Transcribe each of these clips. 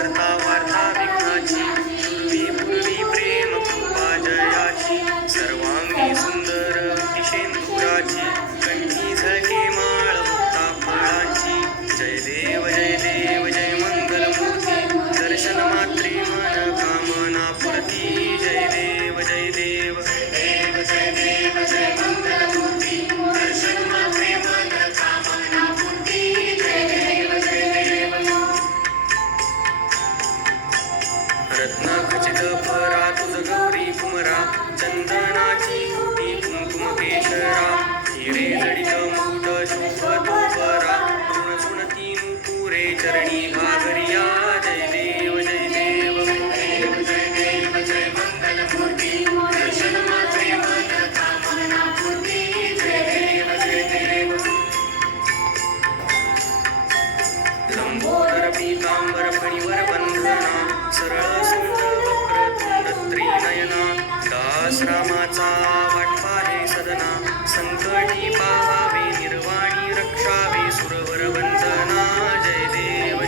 करता वार्ता विघ्नाची, पूर्वी प्रेम कृपा जयाची, सर्वांगी सुंदर दिशेंदुराची, कंठी झळके माळ मुक्ता फळांची. जय देव जय मंगलमूर्ती, दर्शन मात्री मन कामना पूर्ती. जय देव जय मंगलमूर्ती, दर्शन मात्री मन कामना पूर्ती. जय देव रत्नखचित फरा तुझ गौरी कुमरा, चंदनाची कोटी कुंकुम केशरा, हिरे जडित मुकुट शोभतो परा, ऋण सुणती नुपुरे चरणी घागरिया. जय देव जय मंगलमूर्ती, दर्शन मात्रे मन कामना पूर्ती. जय देव लंबोदर पीतांबर फणीवर बंधना, सरळ सोंड वक्रतुंड त्रिनयना, दास रामाचा वाटपा हे सदना, संकटी पाहावे निर्वाणी रक्षावे सुरवर वंदना. जय देव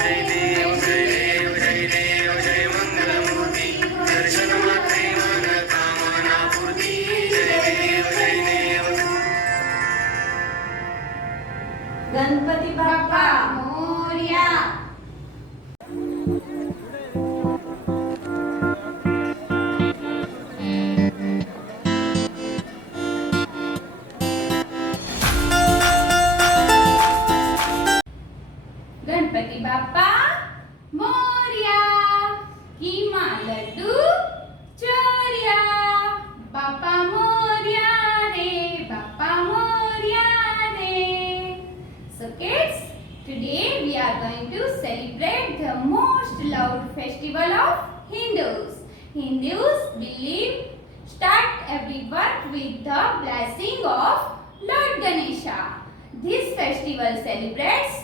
जय मंगलमूर्ती, दर्शन मात्रे मन कामना पूर्ती. जय देव गणपती बाप्पा मोरया. गणपती बाप्पा मोरया, किमा लड्डू चोरया. बाप्पा मोरया रे, बाप्पा मोरया रे. So kids, today we are going to celebrate the most loved festival of Hindus. Hindus believe start every work with the blessing of Lord Ganesha. This festival celebrates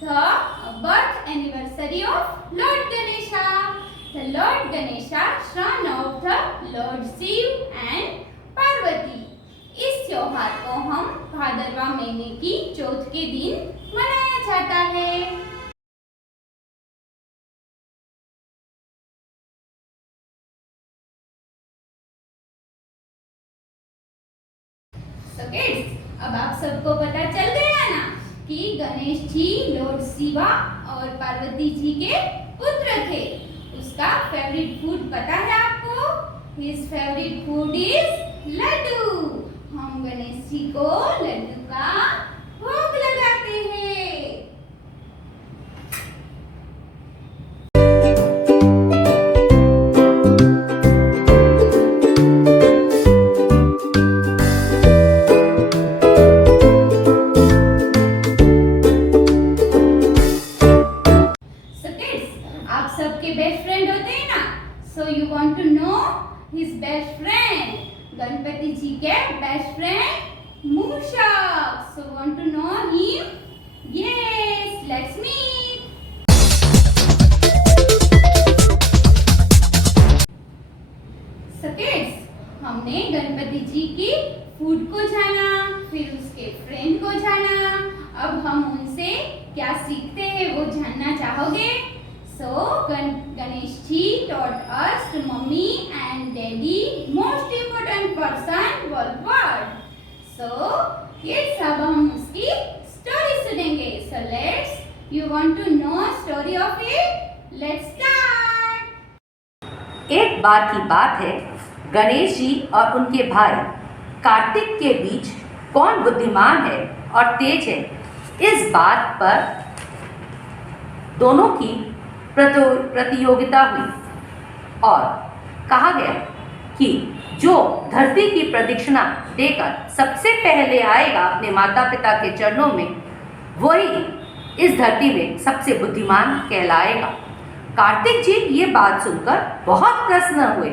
the birth anniversary of Lord Ganesha. The Lord Ganesha, son of the Lord Shiv and Parvati. इस त्योहार को हम भादरवा महीने की चौथ के दिन मनाया जाता है. So kids, अब आप सबको पता चल गया ना कि गणेश जी लॉर्ड शिवा और पार्वती जी के पुत्र थे. उसका फेवरेट फूड पता है आपको? His favorite food is Laddu. हम गणेश जी को लड्डू का भोग लगाते हैं. So kids, आप सबके बेस्ट फ्रेंड होते हैं ना? So you want to know his best friend. Ganpati ji के बेस्ट फ्रेंड मूषक. So want to know him? Yes, let's meet. So kids, हमने गणपति जी की फूड को जाना, फिर उसके फ्रेंड को जाना. अब हम उनसे क्या सीखते हैं वो जानना चाहोगे? So Ganesh ji taught us to mommy and daddy most important person worldwide. So kids, अब हम उसकी स्टोरी सुनेंगे. So you want to know story of it? Let's start. एक बार की बात है, गणेश जी और उनके भाई कार्तिक के बीच कौन बुद्धिमान है और तेज है, इस बात पर दोनों की प्रतियोगिता हुई और कहा गया कि जो धरती की प्रदक्षिणा देकर सबसे पहले आएगा अपने माता पिता के चरणों में, वही इस धरती में सबसे बुद्धिमान कहलाएगा. कार्तिक जी ये बात सुनकर बहुत प्रसन्न हुए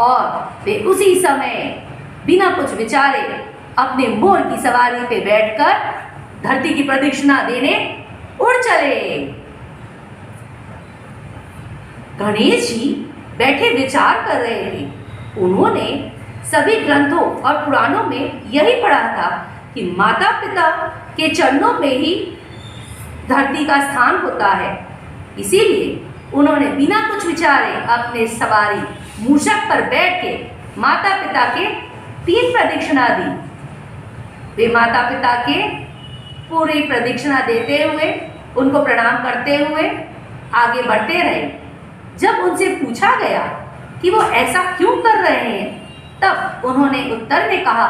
और वे उसी समय बिना कुछ विचारे अपने मोर की सवारी पे बैठकर धरती की प्रदक्षिणा देने उड़ चले. गणेश जी बैठे विचार कर रहे थे. उन्होंने सभी ग्रंथों और पुराणों में यही पढ़ा था कि माता पिता के चरणों में ही धरती का स्थान होता है। इसीलिए उन्होंने बिना कुछ विचारे अपने सवारी मूषक पर बैठ के माता पिता के 3 प्रदक्षिणा दी। वे माता पिता के पूरी प्रदक्षिणा देते हुए, उनको प्रणाम करते हुए आगे बढ़ते रहे। जब उनसे पूछा गया कि वो ऐसा क्यों कर रहे हैं, तब उन्होंने उत्तर में कहा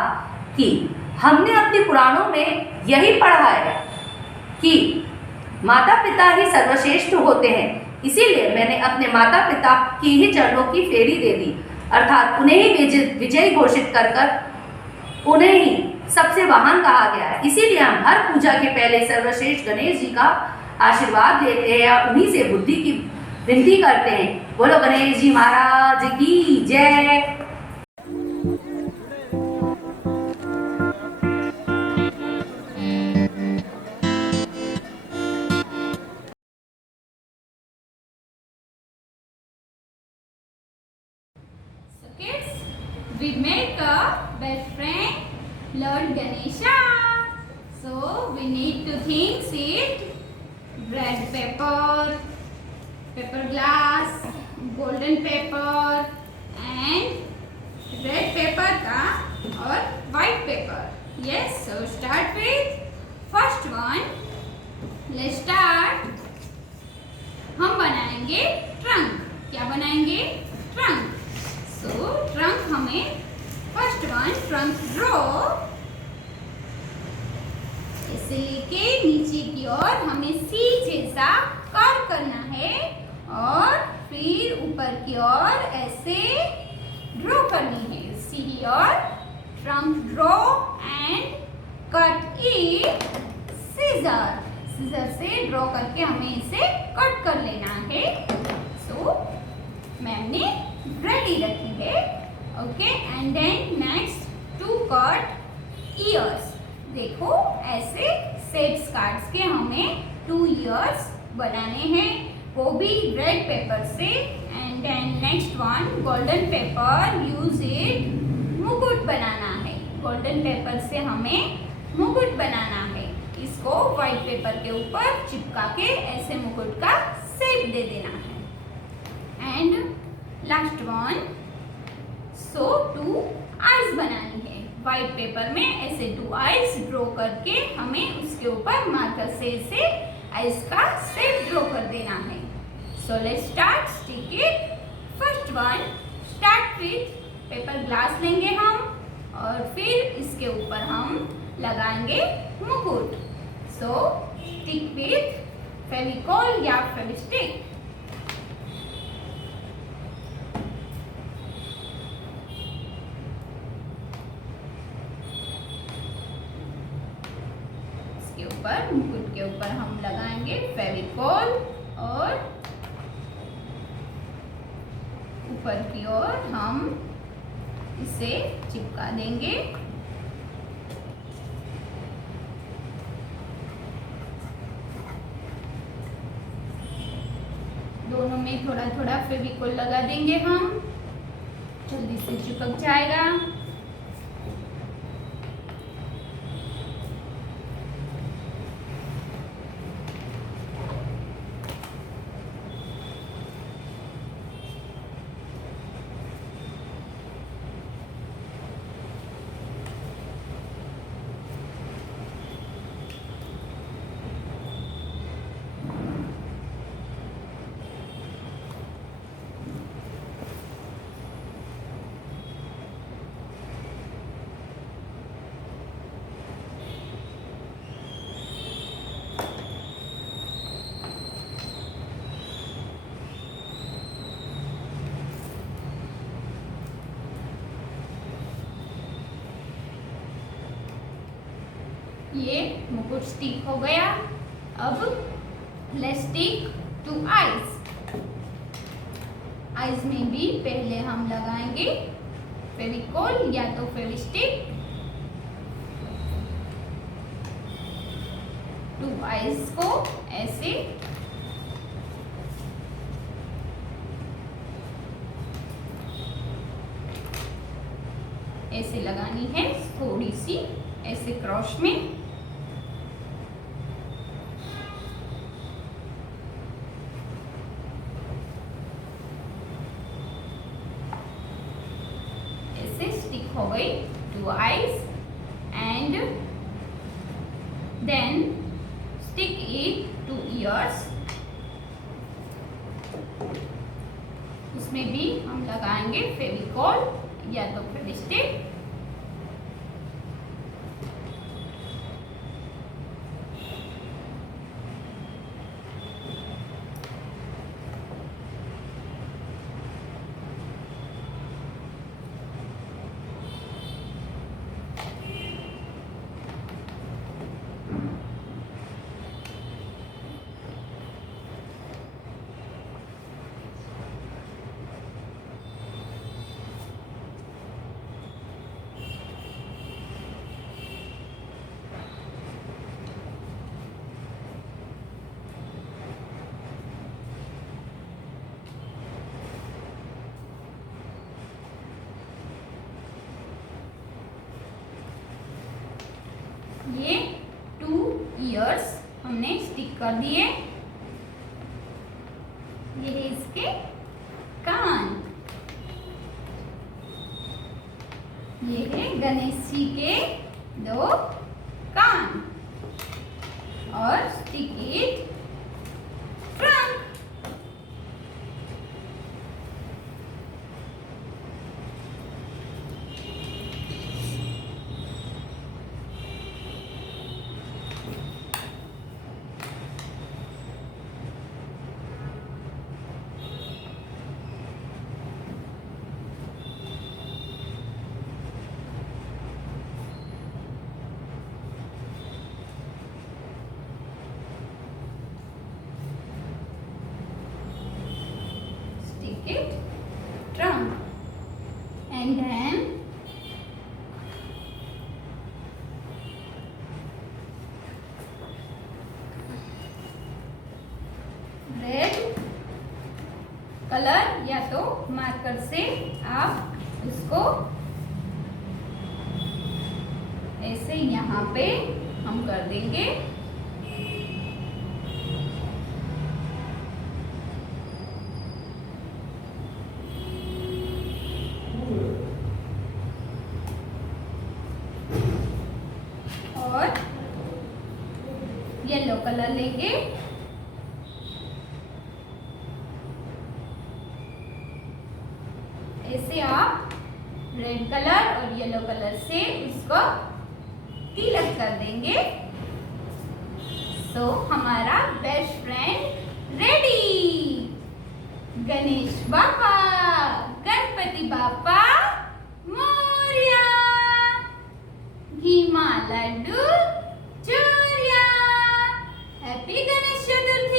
कि हमने अपने पुराणों में यही पढ़ा है कि माता पिता ही सर्वश्रेष्ठ होते हैं, इसीलिए मैंने अपने माता पिता की ही चरणों की फेरी दे दी, अर्थात उन्हें ही विजयी घोषित कर कर उन्हें ही सबसे महान कहा गया है। इसीलिए हम हर पूजा के पहले सर्वश्रेष्ठ गणेश जी का आशीर्वाद लेते हैं और उन्हीं से बुद्धि की विनती करते हैं। बोलो गणेश जी महाराज की जय। Kids, we make a best friend, Lord Ganesha. So we need to think seed, red paper, paper glass, golden paper, and red paper का और white paper. Yes, so start with first one. Let's start. हम बनाएंगे trunk. क्या बनाएंगे? Trunk. सो trunk हमें first one trunk draw ऐसे लेके नीचे की ओर हमें सी जैसा कर्व करना है और फिर ऊपर की ओर ऐसे ड्रॉ करनी है। सी और trunk draw and cut it scissor. Scissor से ड्रॉ करके हमें इसे कट कर लेना है। सो मैम ने रेडी रखी है। Okay, and then next to cut ears. देखो ऐसे शेप्स काट के हमें 2 ईयर्स बनाने हैं, वो भी रेड पेपर से। And then next one golden paper, use it मुकुट बनाना है। गोल्डन पेपर से हमें मुकुट बनाना है। इसको व्हाइट पेपर के ऊपर चिपका के ऐसे मुकुट का शेप दे देना है। And last one so 2 eyes बनानी है। व्हाइट पेपर में ऐसे 2 आईज ड्रॉ करके हमें उसके ऊपर मार्कर से ऐसे आईज का शेप ड्रॉ कर देना है। So let's start, stick it. First one start with paper glass लेंगे हम और फिर इसके ऊपर हम लगाएंगे मुकुट। सो स्टिक विथ फेविकॉल या फेविस्टिक। ऊपर मुकुट के ऊपर हम लगाएंगे फेविकॉल और ऊपर की ओर हम इसे चिपका देंगे। दोनों में थोड़ा थोड़ा फेविकॉल लगा देंगे हम, जल्दी से चिपक जाएगा। ये मुकुट स्टिक हो गया। अब लेट्स स्टिक 2 आईज। आईज में भी पहले हम लगाएंगे फेविकॉल या तो फेविस्टिक। 2 आईज को ऐसे ऐसे लगानी है थोड़ी सी ऐसे क्रॉस में। ऐसे स्टिक हो गई 2 eyes and then stick it 2 ears। उसमें भी हम लगाएंगे फेविकॉल या तो फेविस्टिक। ये 2 ears हमने स्टिक कर दिए। ये है इसके कान। ये है गणेश जी के 2 कान और stick it trunk. It trunk and then red colour या तो मार्कर से आप उसको ऐसे यहाँ पे हम कर देंगे। और येलो कलर लेंगे। ऐसे आप रेड कलर और येलो कलर से उसको तिलक कर देंगे। सो हमारा बेस्ट फ्रेंड रेडी। गणेश बापा, गणपति बापा मोरया, घी लड्डू चोरिया। हैप्पी गणेश चतुर्थी।